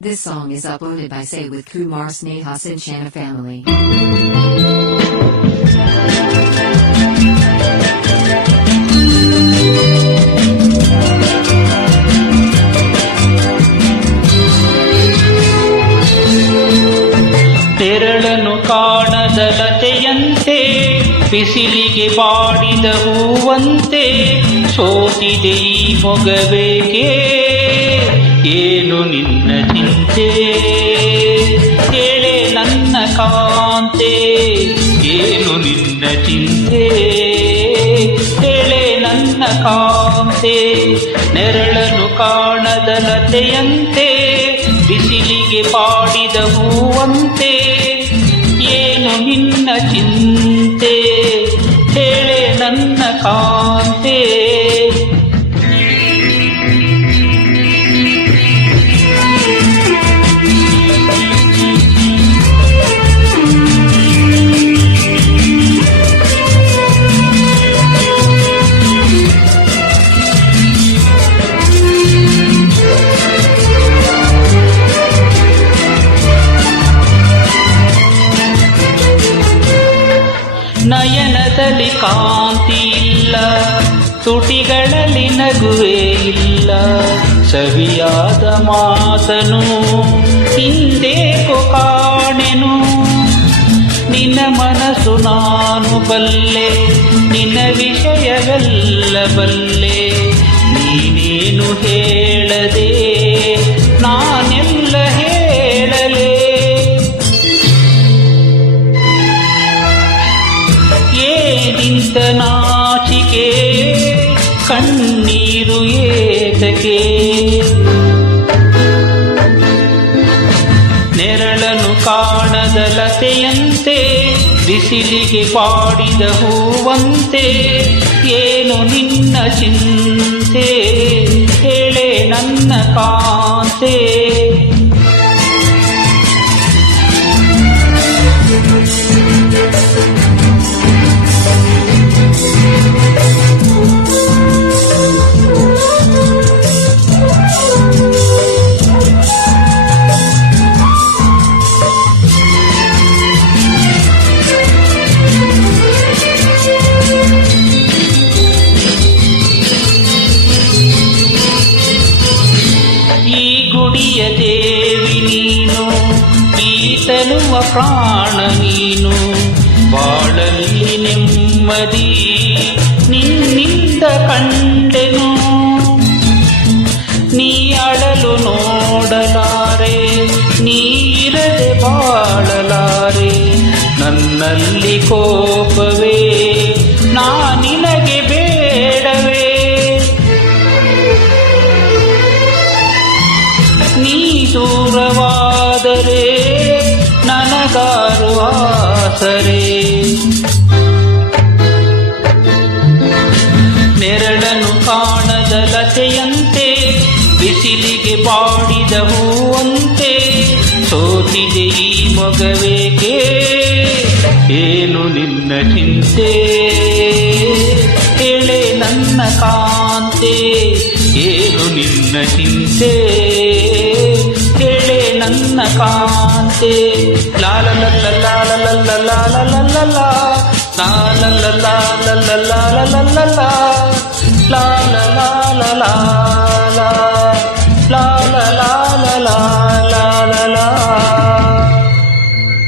This song is uploaded by Say with Kumar Sneha Sinchana family. ತೆರಳನು ಕಾಣದ ಲತೆಯಂತೆ ಬಿಸಿಲಿಗೆ ಬಾಡಿದ ಹೂವಂತೆ ಸೋತಿದೆ ಈ ಮೊಗಬೇಕೆ ಏನು ನಿನ್ನ ಚಿಂತೆ ಹೇಳೆ ನನ್ನ ಕಾಂತೆ ಏನು ನಿನ್ನ ಚಿಂತೆ ಹೇಳೆ ನನ್ನ ಕಾಂತೆ ನೆರಳನು ಕಾಣದ ಲತೆಯಂತೆ ಬಿಸಿಲಿಗೆ ಬಾಡಿದ ಹೂವಂತೆ ಏನು ನಿನ್ನ ಚಿಂತೆ ಹೇಳೆ ನನ್ನ ಕಾಂತೆ ನಯನದಲ್ಲಿ ಕಾಂತಿ ಇಲ್ಲ, ತುಟಿಗಳಲ್ಲಿ ನಗುವೇ ಇಲ್ಲ, ಸವಿಯಾದ ಮಾತನು ಹಿಂದೇಕೋ ಕಾಣೆನು. ನಿನ್ನ ಮನಸ್ಸು ನಾನು ಬಲ್ಲೆ, ನಿನ್ನ ವಿಷಯವೆಲ್ಲ ಬಲ್ಲೆ, ನೀನೇನು ಹೇಳದೆ ನಾನೆಲ್ಲ ಹೇಳಲೆ. ಏನಿಂತ ನಾಚಿಕೆ ಕಣ್ಣೀರು ಏತಕೆ, ನೆರಳನು ಕಾಣದ ಲತೆಯಂತೆ ಬಿಸಿಲಿಗೆ ಬಾಡಿದ ಹೂವಂತೆ ಏನು ನಿನ್ನ ಚಿಂತೆ ಹೇಳೆ ನನ್ನ ಕಾಂತೆ. ಗುಡಿಯ ದೇವಿ ನೀನು, ಈ ತನುವ ಪ್ರಾಣ ನೀನು, ಬಾಳಲ್ಲಿ ನೆಮ್ಮದಿ ನಿನ್ನಿಂದ ಕಂಡೆನು. ನೀ ಅಳಲು ನೋಡಲಾರೆ, ನೀರದೆ ಬಾಳಲಾರೆ, ನನ್ನಲ್ಲಿ ಕೋಪವೇ ನಾನಿನಗೆ ಬೇಡವೇ. ನೀ ದೂರವಾದರೆ ನನಗಾರು ಆಸರೆ, ನೆರಳನು ಕಾಣದ ಲತೆಯಂತೆ ಬಿಸಿಲಿಗೆ ಬಾಡಿದ ಹೂವಂತೆ ಸೋತಿದೆ ಈ ಮೊಗವೇಕೆ ಏನು ನಿನ್ನ ಚಿಂತೆ ಹೇಳೆ ನನ್ನ ಕಾಂತೆ ಏನು ನಿನ್ನ ಚಿಂತೆ ಹೇಳೆ ನನ್ನ ಕಾಂತೆ. ಲಾಲ ಲಲ್ಲ ಲಾಲ ಲಲ್ಲ ಲಾಲ ಲಲ್ಲ ಲಾಲ ಲಲ್ಲ ಲಾಲ ಲಲ್ಲ ಲಾಲ ಲಲ್ಲ ಲಾಲ ಲಾಲ ಲಾಲ